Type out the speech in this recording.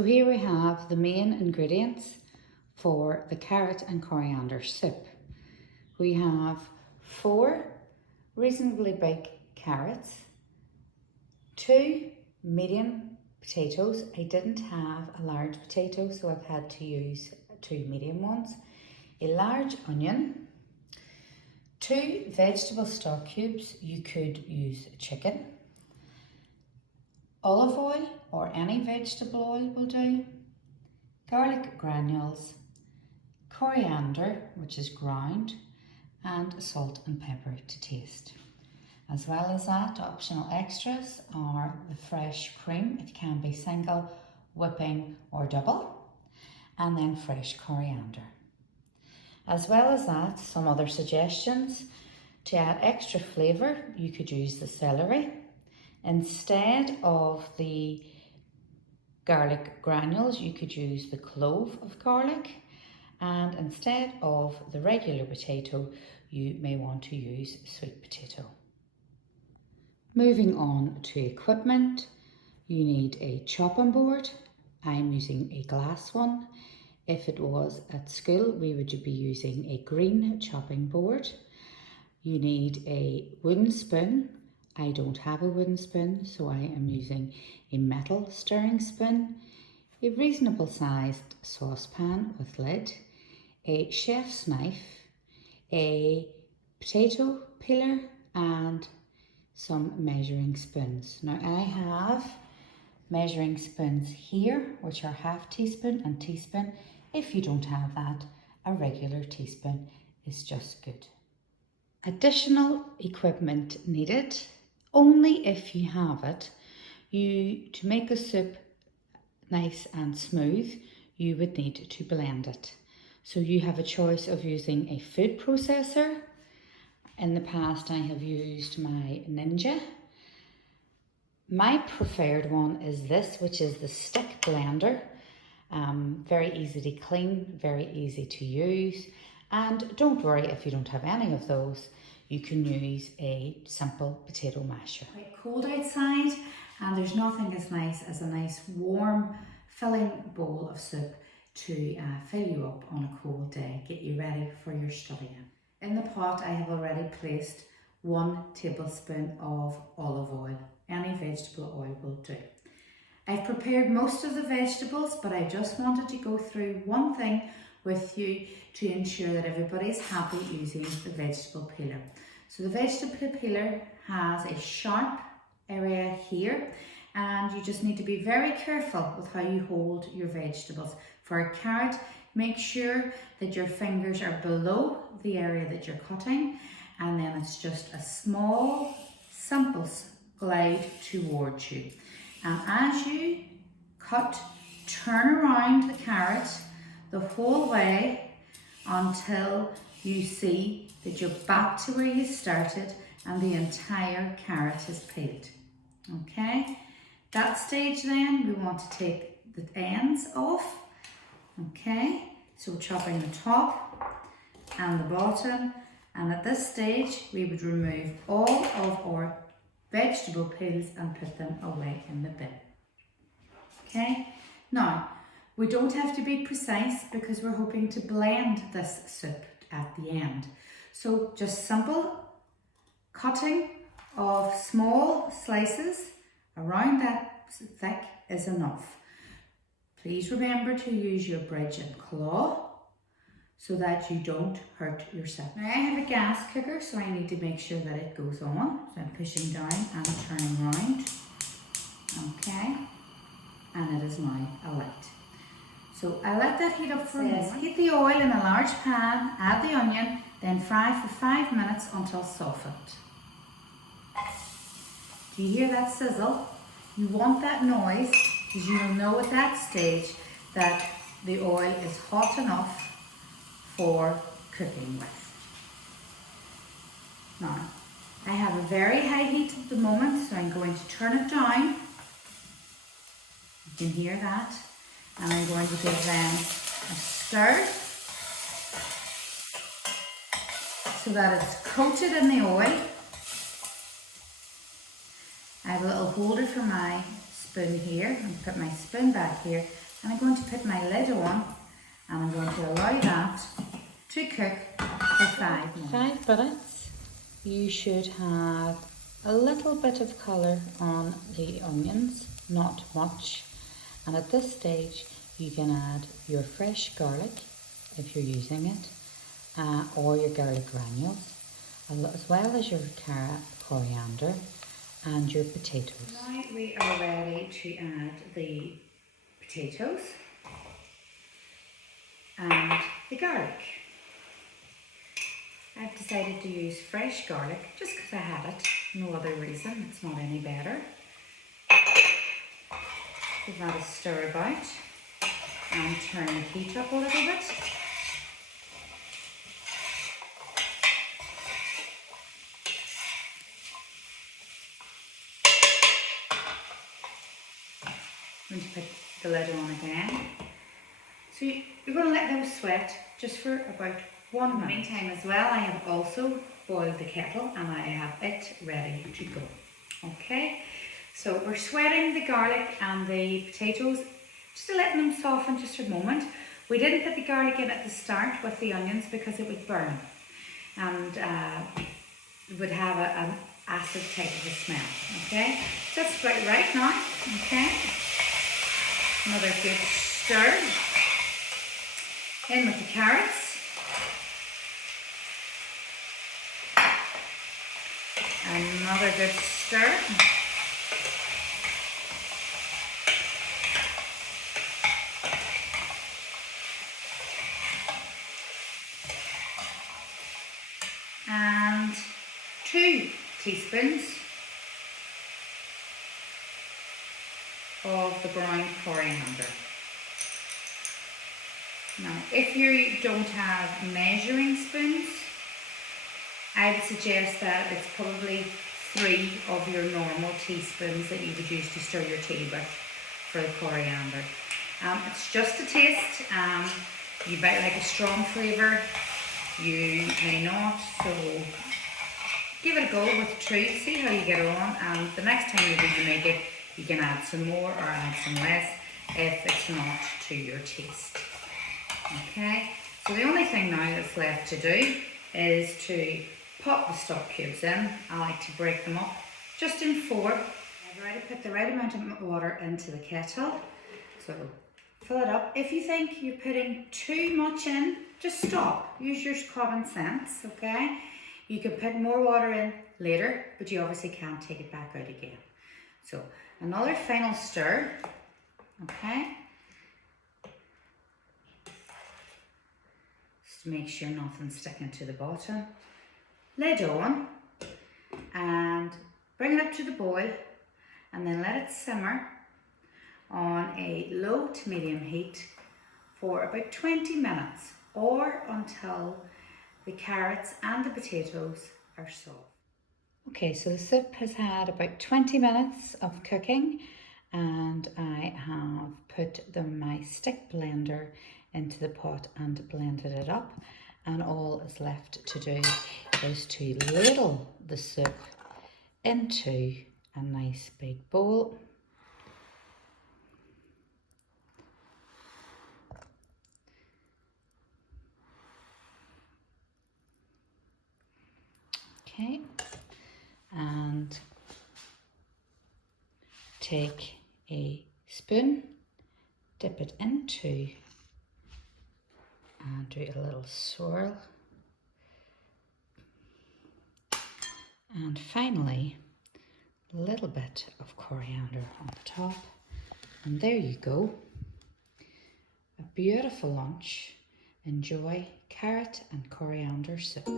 So here we have the main ingredients for the carrot and coriander soup. We have 4 reasonably big carrots, 2 medium potatoes. I didn't have a large potato, so I've had to use 2 medium ones, a large onion, 2 vegetable stock cubes. You could use chicken, olive oil or any vegetable oil will do, garlic granules, coriander, which is ground, and salt and pepper to taste. As well as that, optional extras are the fresh cream. It can be single, whipping or double, and then fresh coriander. As well as that, some other suggestions. To add extra flavour, you could use the celery. Instead of the garlic granules, you could use the clove of garlic. And instead of the regular potato, you may want to use sweet potato. Moving on to equipment, you need a chopping board. I'm using a glass one. If it was at school, we would be using a green chopping board. You need a wooden spoon. I don't have a wooden spoon, so I am using a metal stirring spoon, a reasonable sized saucepan with lid, a chef's knife, a potato peeler, and some measuring spoons. Now I have measuring spoons here, which are half teaspoon and teaspoon. If you don't have that, a regular teaspoon is just good. Additional equipment needed, only if you have it. To make a soup nice and smooth, you would need to blend it. So you have a choice of using a food processor. In the past I have used my Ninja. My preferred one is this, which is the stick blender. Very easy to clean, very easy to use. And don't worry if you don't have any of those, you can use a simple potato masher. Quite cold outside, and there's nothing as nice as a nice warm filling bowl of soup to fill you up on a cold day, get you ready for your studying. In the pot I have already placed 1 tablespoon of olive oil. Any vegetable oil will do. I've prepared most of the vegetables, but I just wanted to go through one thing with you to ensure that everybody's happy using the vegetable peeler. So the vegetable peeler has a sharp area here, and you just need to be very careful with how you hold your vegetables. For a carrot, make sure that your fingers are below the area that you're cutting, and then it's just a small, simple glide towards you. And as you cut, turn around the carrot the whole way until you see that you're back to where you started and the entire carrot is peeled. Okay, that stage then we want to take the ends off. Okay, so chopping the top and the bottom, and at this stage we would remove all of our vegetable peels and put them away in the bin. Okay, now we don't have to be precise because we're hoping to blend this soup at the end. So just simple cutting of small slices around that thick is enough. Please remember to use your bridge and claw so that you don't hurt yourself. Now I have a gas cooker, so I need to make sure that it goes on. So I'm pushing down and turning round. Okay, and it is now alight. So I let that heat up for a moment. Heat the oil in a large pan, add the onion, then fry for 5 minutes until softened. Do you hear that sizzle? You want that noise because you will know at that stage that the oil is hot enough for cooking with. Now, I have a very high heat at the moment, so I'm going to turn it down. You can hear that. And I'm going to give them a stir so that it's coated in the oil. I have a little holder for my spoon here, and put my spoon back here And I'm going to put my lid on and I'm going to allow that to cook for 5 minutes. 5 minutes, you should have a little bit of colour on the onions, not much. And at this stage, you can add your fresh garlic if you're using it, or your garlic granules, as well as your coriander and your potatoes. Now we are ready to add the potatoes and the garlic. I've decided to use fresh garlic just because I had it, no other reason, it's not any better. Give that a stir about and turn the heat up a little bit. I'm going to put the lid on again. So you're going to let them sweat just for about 1 minute. In the meantime as well, I have also boiled the kettle and I have it ready to go. Okay, so we're sweating the garlic and the potatoes, just to let them soften just for a moment. We didn't put the garlic in at the start with the onions because it would burn and it would have an acid type of a smell. Okay, so that's about right now. Okay, another good stir. In with the carrots. Another good stir. And 2 teaspoons of the ground coriander. Now, if you don't have measuring spoons, I would suggest that it's probably 3 of your normal teaspoons that you would use to stir your tea with for the coriander. It's just a taste. You might like a strong flavour, you may not, so give it a go with 2, see how you get on, and the next time you make it, you can add some more or add some less if it's not to your taste. Okay, so the only thing now that's left to do is to pop the stock cubes in. I like to break them up just in 4. I've already put the right amount of water into the kettle, so fill it up. If you think you're putting too much in, just stop. Use your common sense, okay? You can put more water in later, but you obviously can't take it back out again. So another final stir, okay? To make sure nothing's sticking to the bottom. Lid on and bring it up to the boil and then let it simmer on a low to medium heat for about 20 minutes or until the carrots and the potatoes are soft. Okay, so the soup has had about 20 minutes of cooking and I have put my stick blender into the pot and blended it up, and all is left to do is to ladle the soup into a nice big bowl. Okay, and take a spoon, dip it into and do a little swirl, and finally a little bit of coriander on the top, and there you go, a beautiful lunch. Enjoy carrot and coriander soup.